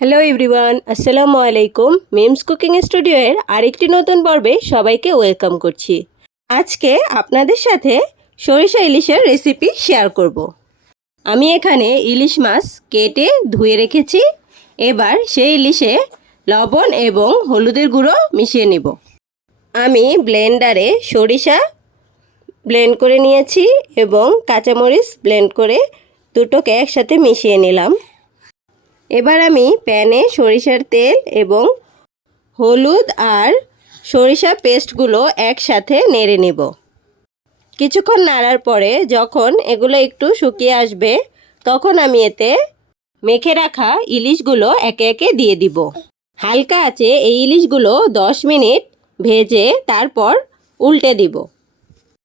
Hello everyone, আসসালামু আলাইকুম। Memes cooking স্টুডিওয়ের আরেকটি নতুন পর্বে সবাইকে ওয়েলকাম করছি। আজকে আপনাদের সাথে সরিষা ইলিশের রেসিপি শেয়ার করব। আমি এখানে ইলিশ মাছ কেটে ধুয়ে রেখেছি। এবার সেই ইলিশে লবণ এবং হলুদের গুঁড়ো মিশিয়ে নেব। আমি ব্লেন্ডারে সরিষা ব্লেন্ড করে নিয়েছি এবং কাঁচামরিচ ব্লেন্ড করে দুটোকে একসাথে মিশিয়ে নিলাম। এবার আমি প্যানে সরিষার তেল এবং হলুদ আর সরিষা পেস্টগুলো একসাথে নেড়ে নেব। কিছুক্ষণ নাড়ার পরে যখন এগুলো একটু শুকিয়ে আসবে তখন আমি এতে মেখে রাখা ইলিশগুলো একে একে দিয়ে দিব। হালকা আঁচে এই ইলিশগুলো 10 মিনিট ভেজে তারপর উল্টে দিব।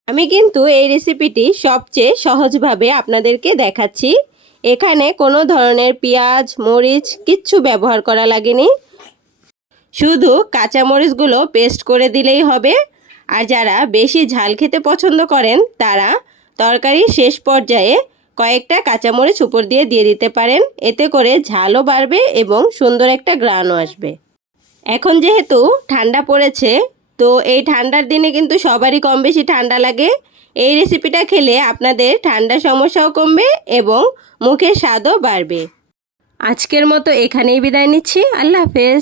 আমি কিন্তু এই রেসিপিটি সবচেয়ে সহজভাবে আপনাদেরকে দেখাচ্ছি। এখানে কোনো ধরনের পেঁয়াজ মরিচ কিচ্ছু ব্যবহার করা লাগেনি, শুধু কাঁচামরিচগুলো পেস্ট করে দিলেই হবে। আর যারা বেশি ঝাল খেতে পছন্দ করেন তারা তরকারির শেষ পর্যায়ে কয়েকটা কাঁচামরিচ উপর দিয়ে দিতে পারেন, এতে করে ঝালও বাড়বে এবং সুন্দর একটা গ্রানও আসবে। এখন যেহেতু ঠান্ডা পড়েছে, তো এই ঠান্ডার দিনে কিন্তু সবারই কম বেশি ঠান্ডা লাগে। এই রেসিপিটা খেলে আপনাদের ঠান্ডার সমস্যাও কমবে এবং মুখের স্বাদও বাড়বে। আজকের মতো এখানেই বিদায় নিচ্ছি। আল্লাহ হাফেজ।